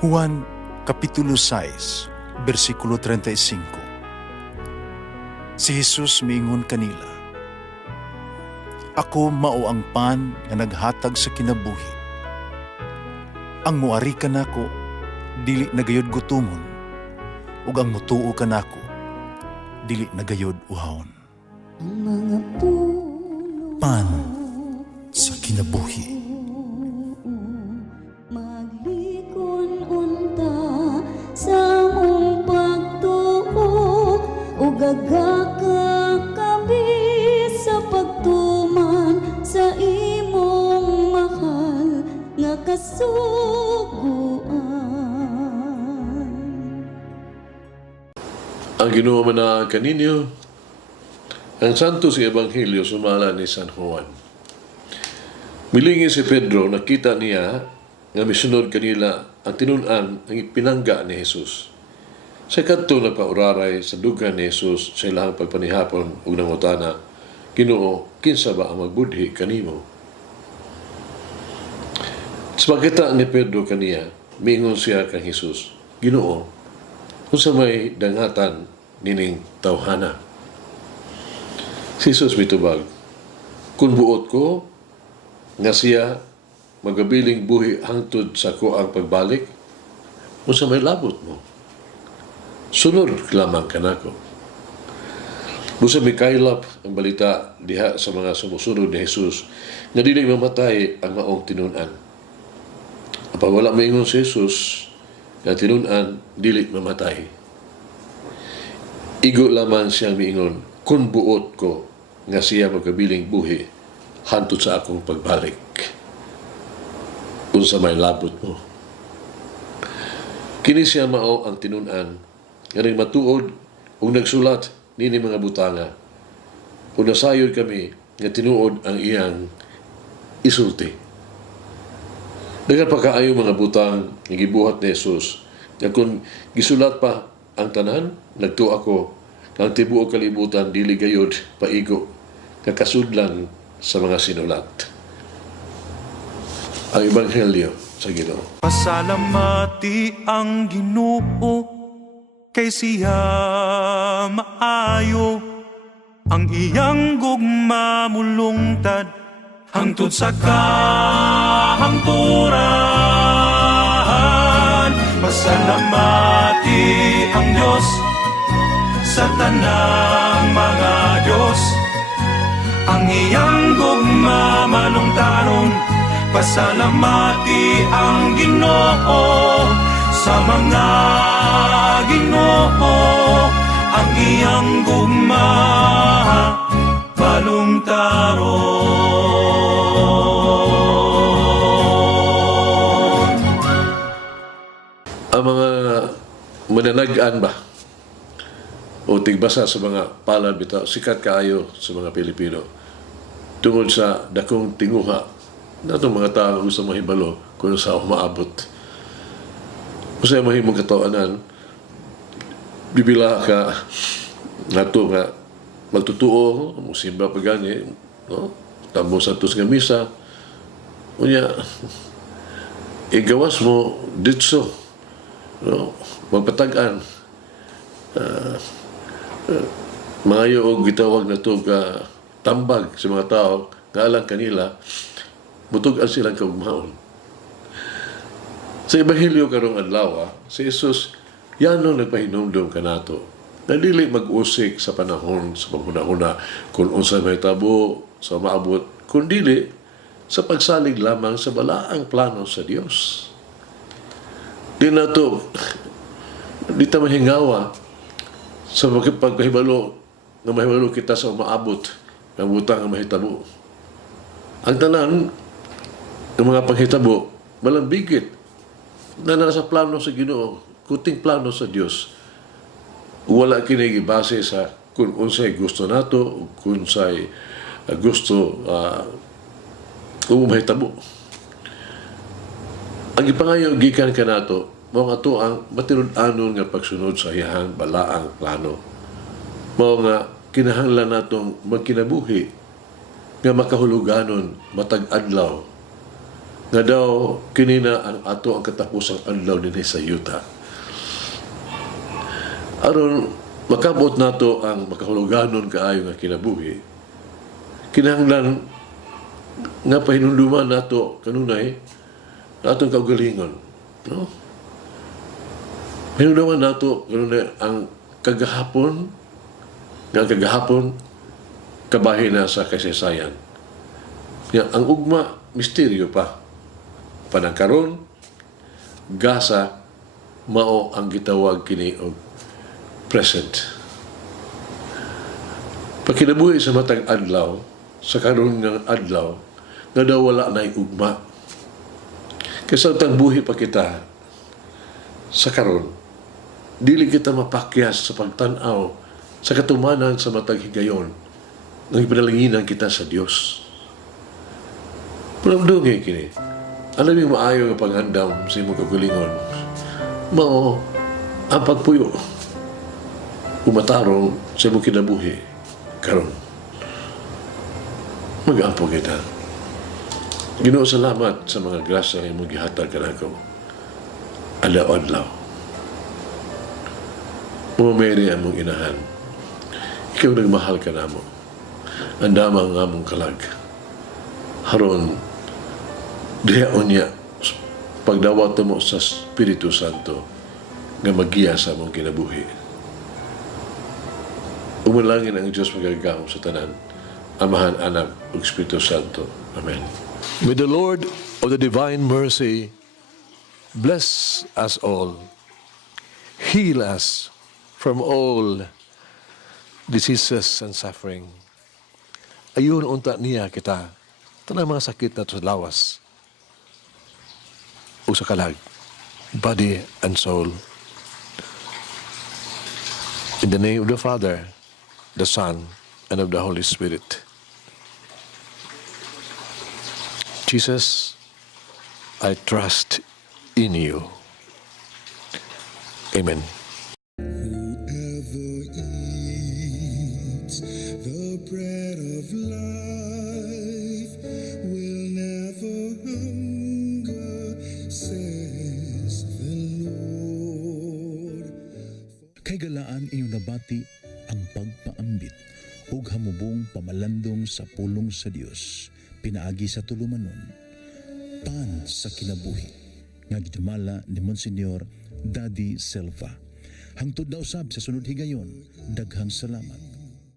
Juan Kapitulo 6, versikulo 35. Si Jesus miingon kanila, "Ako mao ang pan nga naghatag sa kinabuhi. Ang muari kanako dili nagayod gutomon, ug ang mutuo kanako dili nagayod uhawon." Ang mga puno Pan sa kinabuhi. maglikon unta sa mong pagtuo ug gagaka kabi sa pagtuman sa imong mahal nga kasuguan. Ang Ginoo man kaninyo, ang santo sa Ebanghelyo sumala ni San Juan. Milingi si Pedro, nakita niya nga misunod kanila ang tinun-an ang ipinangga ni Jesus. Sa kadto nagpauraray sa dugan ni Jesus sa ilahang pagpanihapon ug nangutana, "Ginoo, kinsa ba ang magbudhi kanimo?" Sa pagkita ni Pedro kaniya, miingon siya kang Jesus, "Ginoo, unsa may dangatan nining tawhana?" Si Jesus mitubag, "Kung buot ko nga siya magabiling buhi hangtod sa ko ang pagbalik, unsa may labot mo? Sunod lamang kanako." Busa mikaylap ang balita diha sa mga sumusunod ni Jesus nga dili mamatay ang maong tinun-an. Apag wala maingon si Jesus nga tinun-an dili mamatay. Igo lamang siyang miingon, "Kung buot ko nga siya magabiling buhi hantod sa akong pagbalik, unsa may labot mo?" Kini siya mao ang tinun-an nga ring matuod ug nagsulat nini mga butanga. Ug nasayod kami nga tinuod ang iyang isulti. Daghang pa kaayo mga butang nga gibuhat ni Jesus. Nga kung gisulat pa ang tanan, nagtuo ako kang tibuok kalibutan dili gayud paigo nga kasudlan sa mga sinulat. Ang Ebanghelyo sa Ginoo. Pasalamati ang Ginoo kay siya maayo, ang iyang gugma mulungtad hangtod sa kahangturan. Pasalamati ang Diyos sa tanang mga Diyos, ang iyang gugma malungtaron. Pasalamati ang Ginoo sa mga Ginoo, ang iyang gugma malungtaron. Ang mga mananagan ba o tigbasa sa mga palad bitaw sikat kaayo sa mga Pilipino tungod sa dakong tinguha natong mga tao gusto mahibalo kung sa umaabot. Kung sa mahimong katawanan, bibila ka nato nga magtutuo, musimba pa gani, no? Tambong santos nga misa, unya, igawas mo ditso, no? Magpatagan. Maayo og gitawag na to ka tambag sa mga tao nga alang kanila butugan silang kaugmaon. Sa Ebanghelyo karong adlaw, si Jesus yano nagpahinumdum kanato na dili mag-usik sa panahon sa paghuna-huna kung unsa may tabo sa maabot, kung dili sa pagsalig lamang sa balaang plano sa Dios. Di na to di ta mahingawa sa pagpahibalo nga mahibalo kita sa umaabot ng butang nga mahitabo. Ang tanan ng mga panghitabo malambigit na nasa plano sa Ginoo, kuting plano sa Dios. Wala kini gibase sa kung unsay gusto nato, kung unsay gusto mahitabo. Ang ipangayo gikan kanato mao nga to ang matinud-anon nga pagsunod sa iyang balaang plano. Mao nga kinahanglan natong magkinabuhi nga makahuluganon matag adlaw nga daw kinina ang ato ang katapusang adlaw dinhi sa yuta. Aron makabot nato ang makahuluganon kaayo nga kinabuhi, kinahanglan nga pahinumduman nato kanunay na atong kaugalingon, no? Hinumduman nato kanunay ang kagahapon kabahin na sa kasaysayan. Ang ugma misteryo pa. Panangkaron gasa mao ang gitawag kini og present. Pagkinabuhi sa matag adlaw, sa karon nga adlaw, nga daw wala na'y ugma. Kaysa tang buhi pa kita sa karon, dili kita mapakyas sa pagtanaw sa katumanan sa matag higayon ng ipinalanginan kita sa Dios. Palamdungay kini. Alam yung maayo nga panghandam sa imong kagalingon. Mao ang pagpuyo umatarong sa imong kinabuhi karon. Mag-ampo kita. Ginoo, salamat sa mga grasya nga imong gihatag kanako. Adlaw-adlaw. Mumameri ang mong inahan. Ikaw nagmahal ka namo. Andama nga mong kalag. Haron, dihaon niya pagdawat mo sa Espiritu Santo nga magiya sa mong kinabuhi. Umalangin ang Diyos magagahom sa tanan, Amahan, Anak, ug Espiritu Santo. Amen. May the Lord of the divine mercy bless us all, heal us from all diseases and suffering. Ayun unta niya kita, tanang mga sakit na sa lawas o sa kalag, body and soul. In the name of the Father, the Son, and of the Holy Spirit. Jesus, I trust in you. Amen. Whoever eats the bread of life will never hunger, says the Lord. Kay galaan inyong nabati ang pagpaambit ug hamubong pamalandong sa pulong sa Dios pinaagi sa tulumanon pan sa kinabuhi nga gidumala ni Monsignor Daddy Silva. Hangtod na usab sa sunod higayon, daghang salamat.